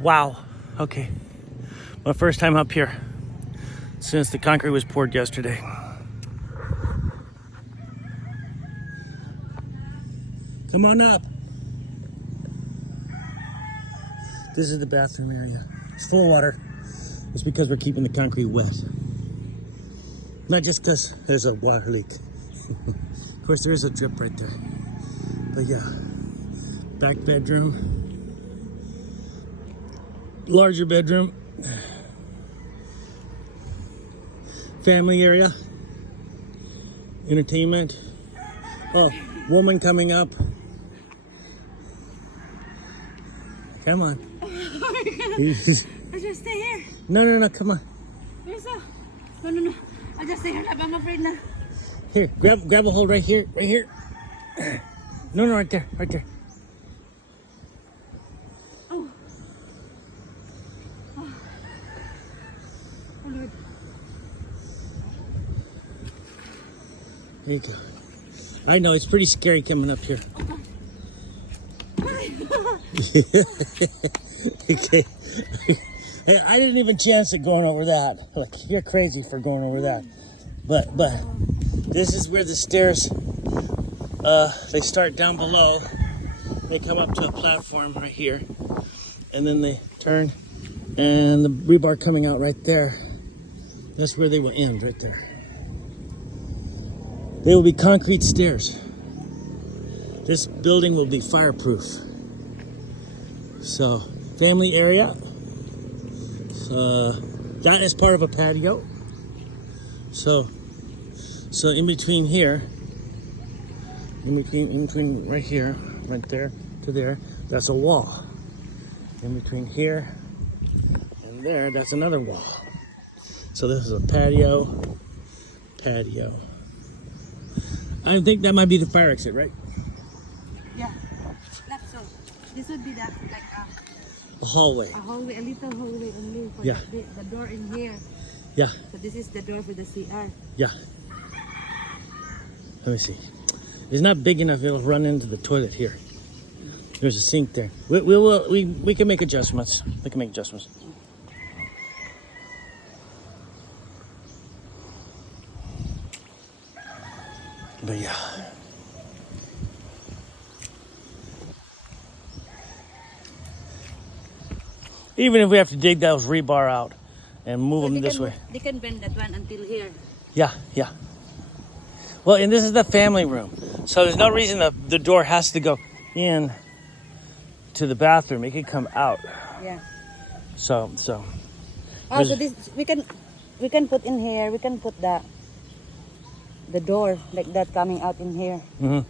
Wow. Okay. My first time up here since the concrete was poured yesterday. Come on up. This is the bathroom area. It's full of water. It's because we're keeping the concrete wet. Not just because there's a water leak. Of course, there is a drip right there. But yeah, back bedroom. Larger bedroom. Family area. Entertainment. Oh, woman coming up. Come on. I'll just stay here. No, come on. Where's that? No. I'll just stay here. I'm afraid na. Here, grab a hold right here. No, right there. Oh. Oh Lord. There you go. I know, it's pretty scary coming up here. Okay. Hey, I didn't even chance it going over that. Like, you're crazy for going over that. But this is where the stairs, they start down below. They come up to a platform right here. And then they turn. And the rebar coming out right there. That's where they will end, right there. They will be concrete stairs. This building will be fireproof. So, family area. That is part of a patio. So in between here, in between right here, right there to there, that's a wall. In between here and there, that's another wall. So this is a patio. I think that might be the fire exit, right? Yeah. Like so. This would be that A hallway. a little hallway only for Yeah. the door in here. Yeah. So this is the door for the CR. Yeah. Let me see. It's not big enough. It'll run into the toilet here. There's a sink there. We can make adjustments. We can make adjustments. But yeah. Even if we have to dig those rebar out and move them this way. They can bend that one until here. Yeah. Well, and this is the family room. So there's no reason the door has to go in to the bathroom. It can come out. Yeah. So. Oh, so this we can put in here. We can put the door like that coming out in here. Mm-hmm.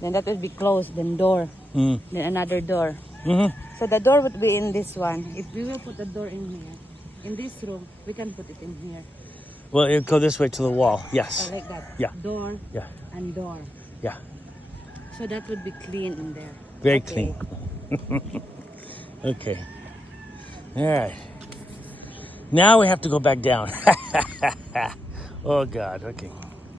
Then that would be closed. Then door. Mm. Then another door. Mm-hmm. So the door would be in this one. If we will put the door in here, in this room, we can put it in here. Well, it'll go this way to the wall. Yes. Like that. Yeah. Door. Yeah. And door. Yeah. So that would be clean in there. Very Okay. clean. Okay. All right. Now we have to go back down. Oh, God. Okay.